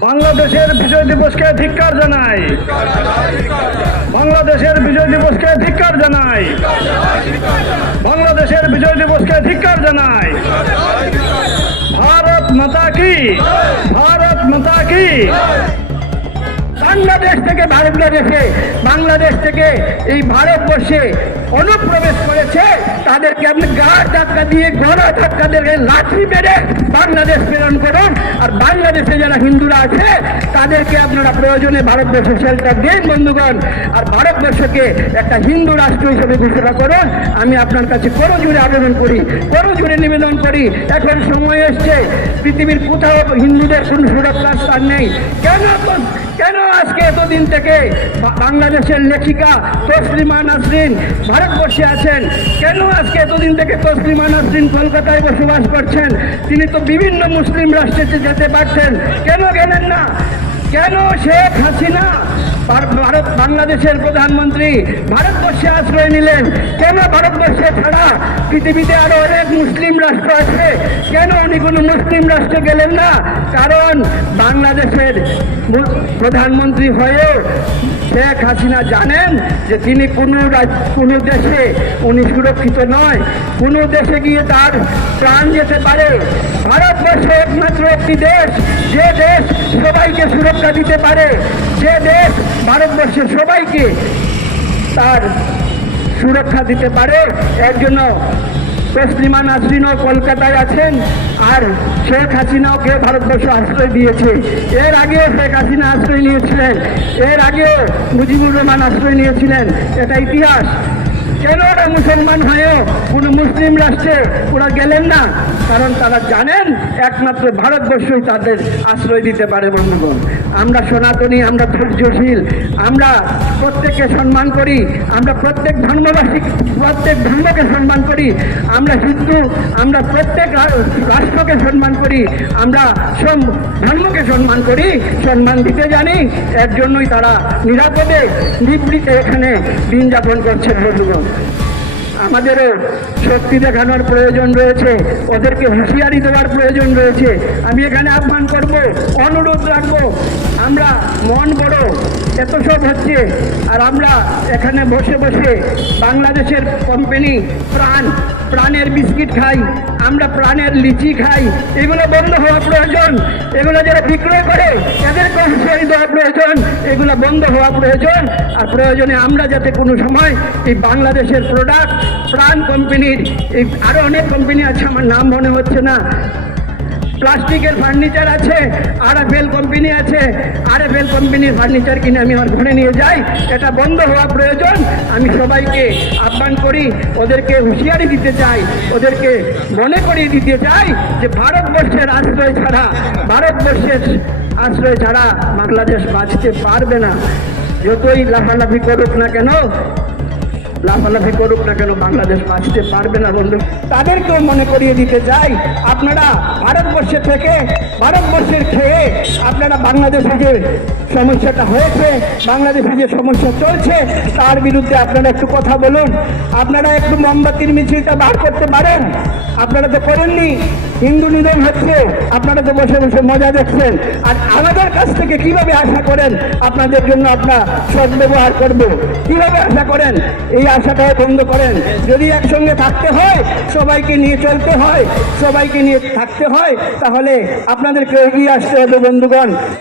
বাংলাদেশের বিজয় দিবসকে ধিক্কার জানাই। বাংলাদেশের বিজয় দিবসকে ধিক্কার জানাই। বাংলাদেশের বিজয় দিবসকে ধিক্কার জানাই। ভারত মাতা কি? ভারত মাতা কি? বাংলাদেশ থেকে বাংলাদেশে, বাংলাদেশ থেকে এই ভারতবর্ষে অনুপ্রবেশ করেছে, তাদেরকে আপনি গাড় ধাক্কা দিয়ে গড়া ধাক্কা দিয়ে লাঠি মেরে বাংলাদেশ প্রেরণ করুন। আর বাংলাদেশে যারা হিন্দুরা আছে তাদেরকে আপনারা প্রয়োজনে ভারতবর্ষে শেল্টার দিন, বন্ধুগণ। আর ভারতবর্ষকে একটা হিন্দু রাষ্ট্র হিসেবে ঘোষণা করুন। আমি আপনার কাছে করো জুড়ে আবেদন করি করো জুড়ে নিবেদন করি। এখন সময় এসছে, পৃথিবীর কোথাও হিন্দুদের কোনো সুরক্ষার স্থান নেই। কেন কেন আজকে এতদিন থেকে বাংলাদেশের লেখিকা তসলিমা নাসরিন ভারতবর্ষে আছেন? কেন আজকে এতদিন থেকে তসলিমা নাসরিন কলকাতায় বসবাস করছেন? তিনি তো বিভিন্ন মুসলিম রাষ্ট্রে যেতে পারছেন কেন গেলেন না? কেন শেখ হাসিনা ভার- ভারত বাংলাদেশের প্রধানমন্ত্রী ভারতবর্ষে আশ্রয় নিলেন? কেন ভারতবর্ষে ছাড়া পৃথিবীতে আরও অনেক মুসলিম রাষ্ট্র আছে? কেন উনি কোনো মুসলিম রাষ্ট্রে গেলেন না? কারণ বাংলাদেশের প্রধানমন্ত্রী হয়েও শেখ হাসিনা জানেন যে তিনি কোনো কোনো দেশে উনি সুরক্ষিত নয়। কোনো দেশে গিয়ে তার প্রাণ যেতে পারে। ভারতবর্ষ একমাত্র একটি দেশ। যে দেশ সুরক্ষা দিতে পারে যে দেশ ভারতবর্ষের সবাইকে তার সুরক্ষা দিতে পারে। এর জন্য তসলিমা নাসরিনও কলকাতায় আছেন আর শেখ হাসিনাওকে ভারতবর্ষ আশ্রয় দিয়েছে। এর আগেও শেখ হাসিনা আশ্রয় নিয়েছিলেন, এর আগেও মুজিবুর রহমান আশ্রয় নিয়েছিলেন। এটা ইতিহাস। কেন ওরা মুসলমান হয়েও কোনো মুসলিম রাষ্ট্রে ওরা গেলেন না? কারণ তারা জানেন একমাত্র ভারতবর্ষই তাদের আশ্রয় দিতে পারে বন্ধুগণ আমরা সনাতনী, আমরা ধৈর্যশীল, আমরা প্রত্যেককে সম্মান করি, আমরা প্রত্যেক ধর্মবাসী, প্রত্যেক ধর্মকে সম্মান করি, আমরা হিন্দু, আমরা প্রত্যেক রাষ্ট্রকে সম্মান করি, আমরা ধর্মকে সম্মান করি, সম্মান দিতে জানি, এর জন্যই তারা নিরাপদে নিবৃতে এখানে দিন যাপন করছেন বন্ধুগণ আমাদেরও শক্তি দেখানোর প্রয়োজন রয়েছে। ওদেরকে হুঁশিয়ারি দেওয়ার প্রয়োজন রয়েছে। আমি এখানে আহ্বান করব, অনুরোধ রাখব মন বড় এত সব হচ্ছে। আর আমরা এখানে বসে বসে বাংলাদেশের কোম্পানি প্রাণ, প্রাণের বিস্কিট খাই, আমরা প্রাণের লিচি খাই, এগুলো বন্ধ হওয়া প্রয়োজন। এগুলো যারা বিক্রয় করে তাদের হুঁশিয়ারি দেওয়া প্রয়োজন। এগুলো বন্ধ হওয়া প্রয়োজন। আর প্রয়োজনে আমরা যাতে কোনো সময় এই বাংলাদেশের প্রোডাক্ট প্রাণ কোম্পানির এই আরও অনেক কোম্পানি আছে, আমার নাম মনে হচ্ছে না। প্লাস্টিকের ফার্নিচার আছে আর বেল কোম্পানি আছে। আর বেল কোম্পানির ফার্নিচার কিনে আমি আমার ঘরে নিয়ে যাই, এটা বন্ধ হওয়া প্রয়োজন। আমি সবাইকে আহ্বান করি, ওদেরকে হুঁশিয়ারি দিতে চাই, ওদেরকে মনে করিয়ে দিতে চাই যে ভারতবর্ষের আশ্রয় ছাড়া, ভারতবর্ষের আশ্রয় ছাড়া বাংলাদেশ বাঁচতে পারবে না। যতই লাফালাফি করুক না কেন লাফালাফি করুক না কেন বাংলাদেশ বাঁচতে পারবে না বন্ধু। তাদেরকেও মনে করিয়ে দিতে চাই। আপনারা ভারতবর্ষে থেকে, ভারতবর্ষের খেয়ে আপনারা বাংলাদেশে যে সমস্যাটা হয়েছে, বাংলাদেশে যে সমস্যা চলছে, তার বিরুদ্ধে আপনারা একটু কথা বলুন। আপনারা একটু মোমবাতির মিছিলটা বার করতে পারেন। আপনারা তো করেননি। হিন্দু নিধন হচ্ছে। আপনারা তো বসে বসে মজা দেখছেন। আর আমাদের কাছ থেকে কীভাবে আশা করেন আপনাদের জন্য আপনার সদ্ব্যবহার করব? কীভাবে আশা করেন? এই আশাটাও বন্ধ করেন। যদি একসঙ্গে থাকতে হয়, সবাইকে নিয়ে চলতে হয়, সবাইকে নিয়ে থাকতে হয়, তাহলে আপনাদেরকে এগিয়ে আসতে হবে বন্ধুগণ।